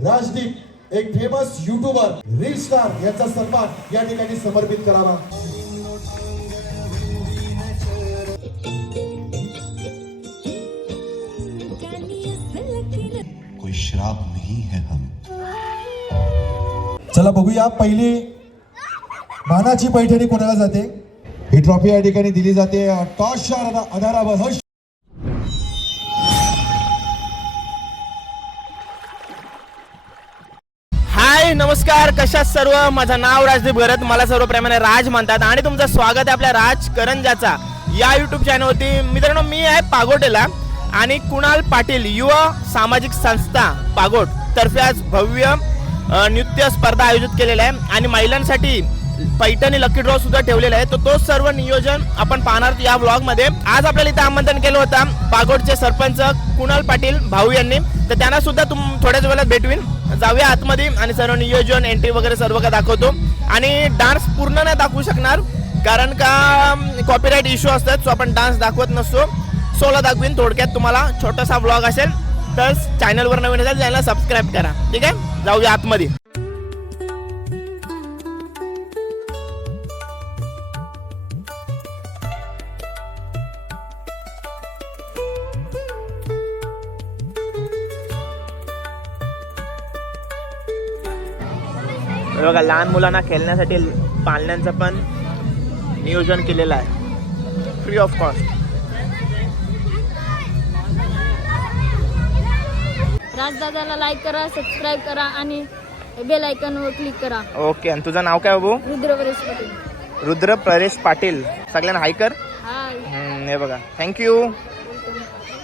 राजदीप एक famous YouTuber reel star याचा सन्मान या ठिकाणी समर्पित करावा। कोई श्राप नहीं है हम। चला बघूया पहिली मानाची पैठणी कोणाला जाते। ही ट्रॉफी या ठिकाणी दिली जाते टॉसच्या आधारावर हर्ष। हाय नमस्कार, कशा सर्व। माझं नाव राजदीप गरत, मला सर्व प्रेमाने राज म्हणतात आणि तुमचं स्वागत आहे आपल्या राज करंजाचा या यूट्यूब चॅनलवरती। मित्रांनो, मी आहे पागोटेला आणि कुणाल पाटील युवा सामाजिक संस्था पागोट तर्फे आज भव्य नृत्य स्पर्धा आयोजित केलेला आहे आणि महिलांसाठी पैठणी लकी ड्रॉ सुद्धा ठेवलेला आहे। तो सर्व नियोजन आपण पाहणार या व्लॉग मध्ये। आज आपल्याला इथे आमंत्रण केलं होतं पागोटचे सरपंच कुणाल पाटील भाऊ यांनी, तर त्यांना सुद्धा थोड्याच वेळात भेटवीन। जाऊया आतमध्ये आणि सर्व नियोजन एंट्री वगैरे सर्व काय दाखवतो। आणि डान्स पूर्ण नाही दाखवू शकणार कारण का कॉपीराइट इश्यू असतात, सो आपण डान्स दाखवत नसतो। सोला दाखवीन थोडक्यात तुम्हाला, छोटासा व्लॉग असेल तर चॅनलवर नवीन असेल चॅनलला सबस्क्राईब करा, ठीक आहे। जाऊया आतमध्ये। बघा, लहान मुलांना खेळण्यासाठी पाळण्यांचं पण नियोजन केलेलं आहे, फ्री ऑफ कॉस्ट। राजदादाला लाईक करा, सबस्क्राईब करा आणि बेल आयकॉनवर क्लिक करा। ओके, आणि तुझं नाव काय बाबू? रुद्र परेश पाटील। रुद्र परेश पाटील, सगळ्यांना हाय कर। हाय, हे बघा, थँक्यू।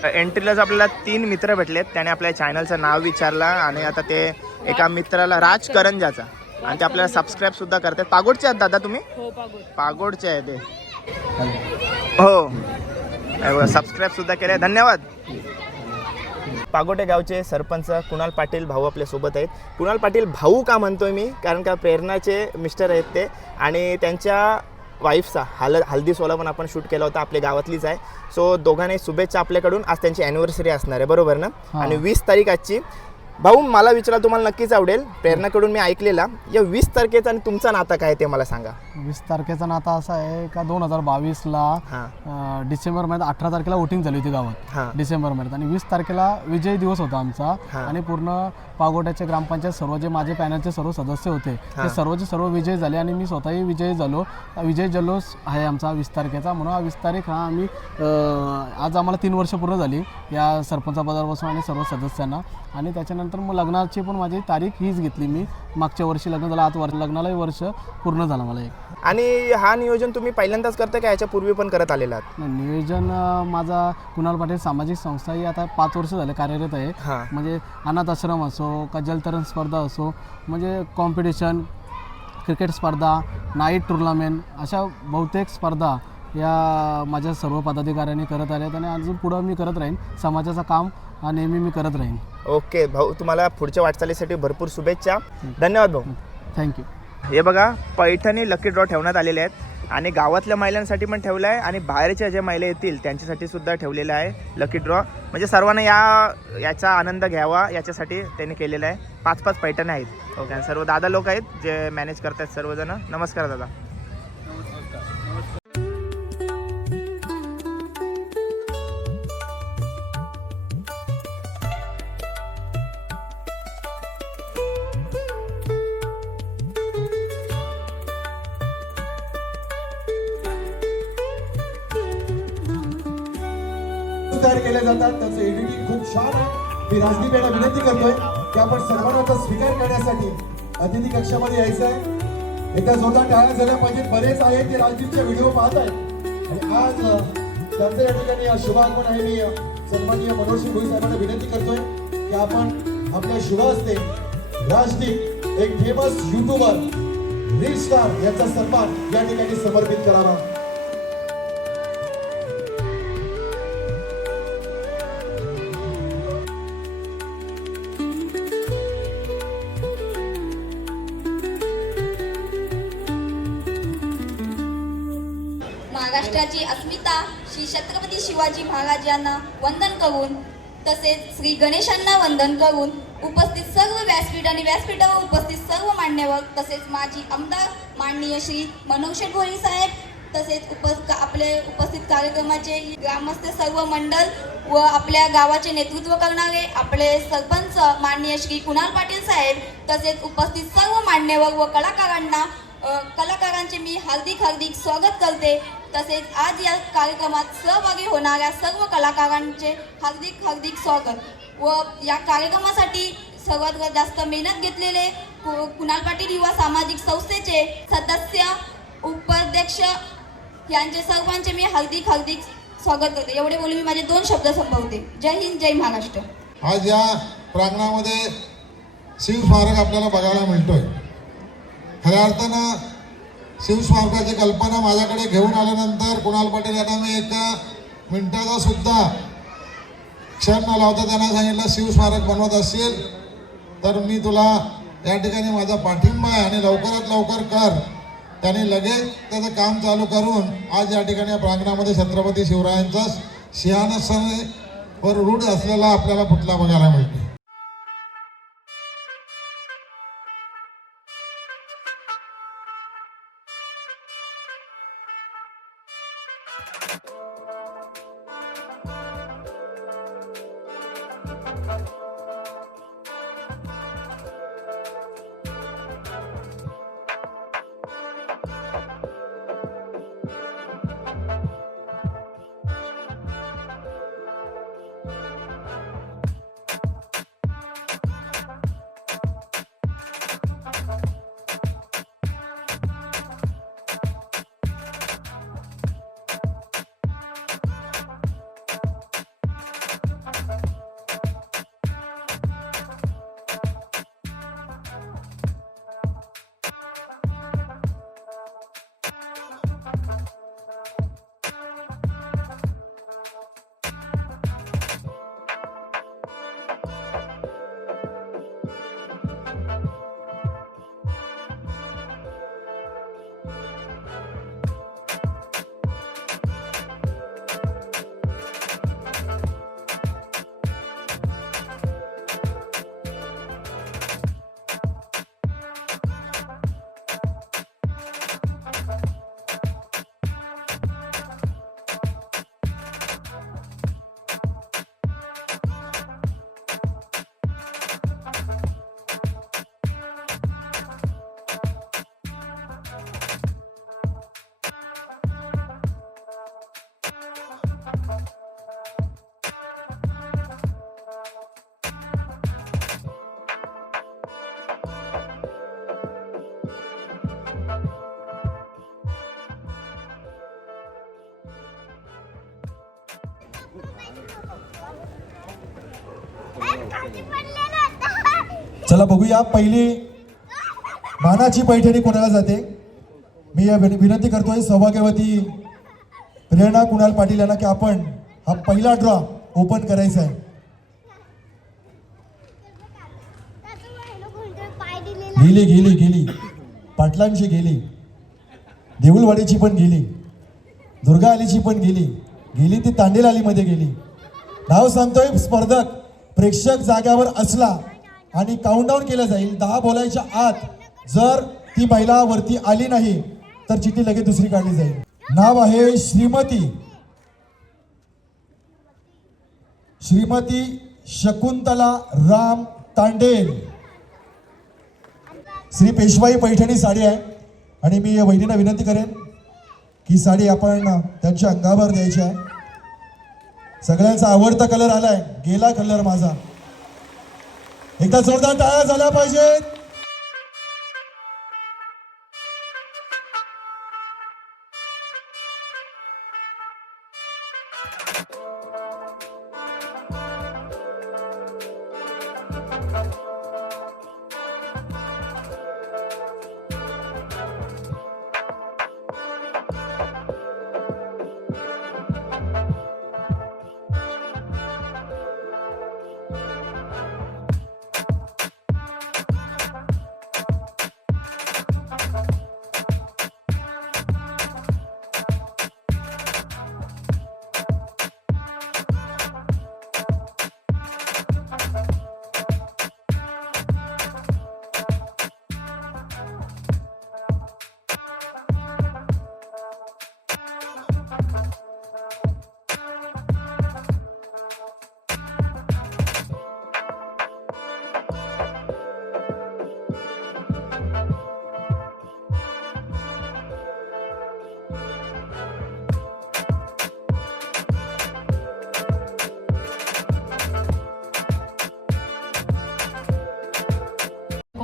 एंट्रीलाच आपल्याला 3 मित्र भेटलेत, त्याने आपल्या चॅनलचं नाव विचारलं आणि आता ते एका मित्राला राज करंजाचा आणि ते आपल्याला सबस्क्राईब सुद्धा करतात। पागोडचे आहेत दादा तुम्ही? हो, पागोडचे आहे ते। हो, सबस्क्राईब सुद्धा केले, धन्यवाद। पागोटे गावचे सरपंच कुणाल पाटील भाऊ आपल्या सोबत आहेत। कुणाल पाटील भाऊ का म्हणतोय मी, कारण का प्रेरणाचे मिस्टर आहेत ते आणि त्यांच्या वाईफचा हल्दी सोहळा पण आपण शूट केला होता, आपल्या गावातलीच आहे। सो दोघांनी शुभेच्छा आपल्याकडून। आज त्यांची ॲनिव्हर्सरी असणार आहे, बरोबर ना? आणि 20 तारीख आजची। भाऊ, मला विचारायला तुम्हाला नक्कीच आवडेल, प्रेरणाकडून मी ऐकलेला या 20 तारखेचा आणि तुमचा नाता काय ते मला सांगा। 20 तारखेचा नाता असा आहे का 2022ला डिसेंबर मध्ये 18 तारखेला वोटिंग झाली होती गावात डिसेंबर मध्ये, आणि 20 तारखेला विजय दिवस होता आमचा आणि पूर्ण पागोट्याचे ग्रामपंचायत सर्व जे माझे पॅनलचे सर्व सदस्य होते ते सर्वचे सर्व विजय झाले आणि मी स्वतःही विजयी झालो। विजय जल्लोष आहे आमचा 20 तारखेचा, म्हणून हा 20 तारीख हा आम्ही आज आम्हाला 3 वर्ष पूर्ण झाली या सरपंच पदापासून आणि सर्व सदस्यांना। आणि त्याच्यानंतर मग लग्नाची पण माझी तारीख हीच घेतली मी। मागच्या वर्षी लग्न झालं, आज लग्नालाही वर्ष पूर्ण झालं मला एक। आणि हा नियोजन तुम्ही पहिल्यांदाच करता का याच्या पूर्वी पण करत आलेला आहात? नियोजन माझा कुणाल पाटील सामाजिक संस्था ही आता 5 वर्ष झाले कार्यरत आहे। म्हणजे अनाथ आश्रम असो का जलतरण स्पर्धा असो, म्हणजे कॉम्पिटिशन, क्रिकेट स्पर्धा, नाईट टुर्नामेंट, अशा बहुतेक स्पर्धा या माझ्या सर्व पदाधिकाऱ्यांनी करत आले आहेत आणि अजून पुढं मी करत राहीन। समाजाचं काम नेहमी मी करत राहीन। ओके भाऊ, तुम्हाला पुढच्या वाटचालीसाठी भरपूर शुभेच्छा, धन्यवाद भाऊ। थँक्यू। हे बघा, पैठणी लकी ड्रॉ ठेवण्यात आलेले आहेत आणि गावातल्या महिलांसाठी पण ठेवलं आहे आणि बाहेरच्या ज्या महिला येतील त्यांच्यासाठी सुद्धा ठेवलेलं आहे लकी ड्रॉ। म्हणजे सर्वांना याचा आनंद घ्यावा याच्यासाठी त्यांनी केलेलं आहे। 5-5 पैठण्या आहेत। ओके, आणि सर्व दादा लोक आहेत जे मॅनेज करतात सर्वजण। नमस्कार दादा। तयार केले जातात, त्याचं एडिटिंग खूप छान आहे। मी राजदीप यांना विनंती करतोय की आपण सन्मानाचा स्वीकार करण्यासाठी अतिथी कक्षामध्ये यायचं आहे। एकदा जोरदार टाळ्या झाल्या पाहिजेत। बरेच आहेत ते राजदीपचे व्हिडिओ पाहत आहेत आणि आज त्यांचं या ठिकाणी शुभागमन आहे। मी सन्माननीय मनोज भोई साहेबांना विनंती करतोय की आपण आपल्या शुभ हस्ते राजदीप एक फेमस यूट्यूबर रील स्टार याचा सन्मान या ठिकाणी समर्पित करावा। महाराष्ट्राची अस्मिता श्री छत्रपती शिवाजी महाराज यांना वंदन करून तसेच श्री गणेशांना वंदन करून उपस्थित सर्व व्यासपीठ आणि व्यासपीठावर उपस्थित सर्व मान्यवर, तसेच माजी आमदार माननीय श्री मनोज शेठ भोईर साहेब, तसेच आपले उपस्थित कार्यक्रमाचे ग्रामस्थ सर्व मंडळ व आपल्या गावाचे नेतृत्व करणारे आपले सरपंच माननीय श्री कुणाल पाटील साहेब, तसेच उपस्थित सर्व मान्यवर व कलाकारांचे मी हार्दिक स्वागत करते. तसेच आज या कार्यक्रमात सहभागी होणाऱ्या सर्व कलाकारांचे हार्दिक स्वागत व या कार्यक्रमासाठी सर्वात जास्त मेहनत घेतलेले कुणाल पाटील युवा सामाजिक संस्थेचे सदस्य, उपाध्यक्ष यांचे सर्वांचे मी हार्दिक स्वागत करते. एवढे बोलून मी माझे 2 शब्द संपवते. जय हिंद, जय महाराष्ट्र. आज या प्रांगणामध्ये शिवस्मारक आपल्याला बघायला मिळतोय. खऱ्या अर्थानं शिवस्मारकाची कल्पना माझ्याकडे घेऊन आल्यानंतर कुणाल पाटील यांना मी एका मिनिटाचा सुद्धा क्षण न लावता त्यांना सांगितलं, शिवस्मारक बनवत असेल तर मी तुला या ठिकाणी माझा पाठिंबा आहे आणि लवकरात लवकर कर. त्यांनी लगेच त्याचं काम चालू करून आज या ठिकाणी या प्रांगणामध्ये छत्रपती शिवरायांचा सिंहासनावर रूढ असलेला आपल्याला पुतळा बघायला मिळतो. चला बघूया पहिली मानाची पैठणी कोणाला जाते. मी विनंती करतोय सौभाग्यवती प्रेरणा कुणाल पाटील यांना की आपण हा पहिला ड्रॉ ओपन करायचा आहे. गेली पाटलांची गेली, देऊळवाडीची पण गेली, दुर्गा आलीची पण गेली ती तांडेल आलीमध्ये गेली. नाव सांगतोय स्पर्धक प्रेक्षक जाग्यावर असला आणि काउंटडाऊन केलं जाईल 10 बोलायच्या आत. जर ती महिला वरती आली नाही तर चिठ्ठी लगेच दुसरी काढली जाईल. नाव आहे श्रीमती शकुंतला राम तांडेल. श्री पेशवाई पैठणी साडी आहे आणि मी या वहिनींना विनंती करेन की साडी आपण त्यांच्या अंगावर द्यायची आहे. सगळ्यांचा आवडता कलर आलाय, गेला कलर माझा. एकदा जोरदार टाळ्या झाल्या पाहिजेत.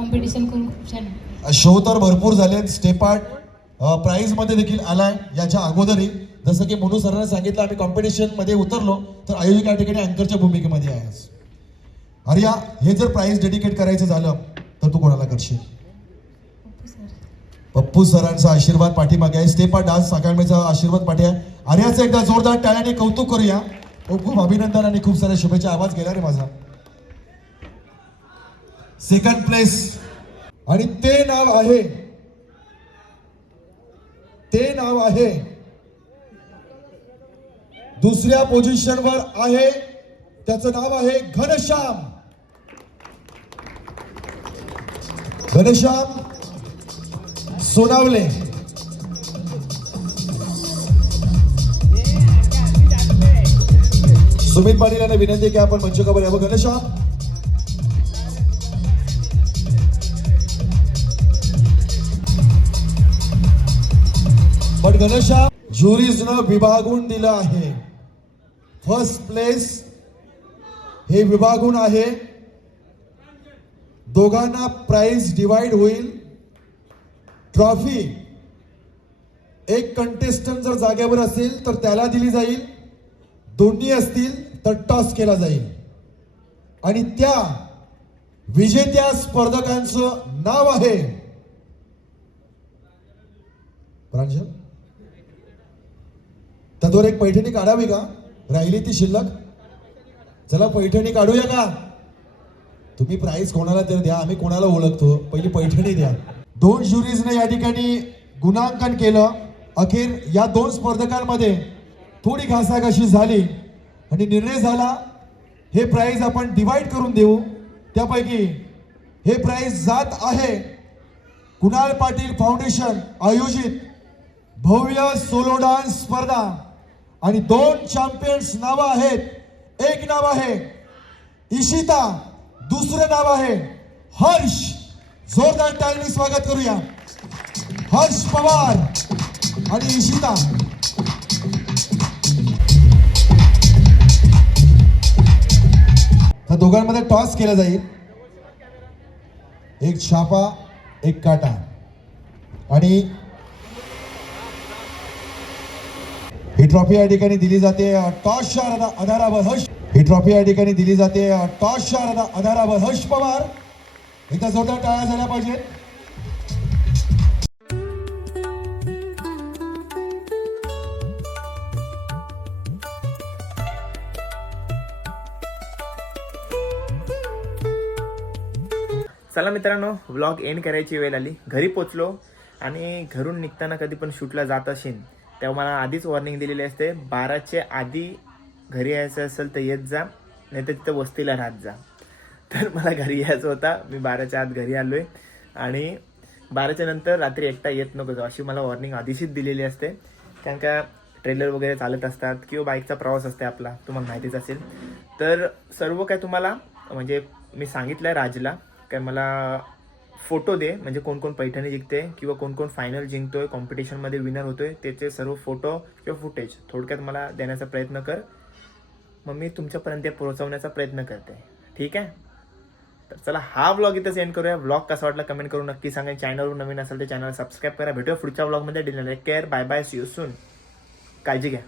कॉम्पिटिशन करून खूप छान वाटलं. शो तर भरपूर झाले. स्टेप आर्ट प्राइज मध्ये देखील आलाय याच्या अगोदरही. जसं की मनू सरांनी सांगितलं, आम्ही कॉम्पिटिशन मध्ये उतरलो तर आयोजक या ठिकाणी अँकरच्या भूमिकेमध्ये आहे. आर्या, हे जर प्राइज डेडिकेट करायचं झालं तर तू कोणाला करशील? पप्पू सरांचा आशीर्वाद पाठीमागे आहे. स्टेप आर्ट डान्स अकादमीचा आशीर्वाद पाठी आहे. आर्याचं एकदा जोरदार टाळ्याने कौतुक करूया. खूप खूप अभिनंदन आणि खूप साऱ्या शुभेच्छा. आवाज गेला रे माझा. सेकंड प्लेस आणि ते नाव आहे दुसऱ्या पोझिशनवर आहे. त्याचं नाव आहे घनश्याम सोनावले. सुमित पाटील यांना विनंती आहे की आपण मंचकावर यावं. घनश्याम, पण घनश्याम ज्युरीजनं विभागून दिलं आहे. फर्स्ट प्लेस हे विभागून आहे. दोघांना प्राइज डिवाइड होईल. ट्रॉफी एक कंटेस्टंट जर जागेवर असेल तर त्याला दिली जाईल. दोन्ही असतील तर टॉस केला जाईल आणि त्या विजेत्या स्पर्धकांचं नाव आहे प्रांजल. त्यावर एक पैठणी काढावी का? राहिली ती शिल्लक. चला पैठणी काढूया का? तुम्ही प्राइस कोणाला तर द्या, आम्ही कोणाला ओळखतो. पहिली पैठणी द्या. 2 ज्युरीजने या ठिकाणी गुणांकन केलं. अखेर या 2 स्पर्धकांमध्ये थोडी घासाघाशी झाली आणि निर्णय झाला हे प्राइज आपण डिवाइड करून देऊ. त्यापैकी हे प्राइज जात आहे कुणाल पाटील फाउंडेशन आयोजित भव्य सोलो डान्स स्पर्धा आणि 2 चॅम्पियन्स नाव आहेत. एक नाव आहे इशिता, दुसरं नाव आहे हर्ष. जोरदार टाळ्यांनी स्वागत करूया. हर्ष पवार आणि इशिता. त्या दोघांमध्ये टॉस केला जाईल. एक छापा एक काटा आणि ही ट्रॉफी या ठिकाणी दिली जाते टॉसच्या आधारावर हर्ष. ही ट्रॉफी या ठिकाणी दिली जाते टॉसच्या आधारावर हर्ष पवार. एकदा जोरदार टाळ्या झाल्या पाहिजे. चला मित्रांनो, व्लॉग एंड करायची वेळ आली. घरी पोचलो आणि घरून निघताना कधी पण शूटला जात असेल तेव्हा मला आधीच वॉर्निंग दिलेली असते, 12च्या आधी घरी यायचं असेल तर येत जा, नाही तर तिथं वस्तीला राहत जा. तर मला घरी यायचं होता. मी 12च्या आत घरी आलो आहे आणि 12च्या नंतर रात्री एकटा येत नको जाऊ अशी मला वॉर्निंग आधीशीच दिलेली असते. कारण का ट्रेलर वगैरे चालत असतात किंवा बाईकचा प्रवास असते आपला, तुम्हाला माहितीच असेल. तर सर्व काय तुम्हाला म्हणजे मी सांगितलं आहे राजला काय मला फोटो दे, म्हणजे कोण कोण पैठणी जिंकते किंवा कोण कोण फायनल जिंकतोय, कॉम्पिटिशनमध्ये विनर होतोय, त्याचे सर्व फोटो किंवा फुटेज थोडक्यात मला देण्याचा प्रयत्न कर. मग मी तुमच्यापर्यंत पोहोचवण्याचा प्रयत्न करते. ठीक आहे. तर चला हा व्लॉग इथं सेंड करूया. व्लॉग कसा वाटला कमेंट करून नक्की सांगा. चॅनलवर नवीन असेल तर चॅनल सबस्क्राईब करा. भेटूया पुढच्या व्लॉगमध्ये. Take care. Bye bye. See you soon. काळजी घ्या.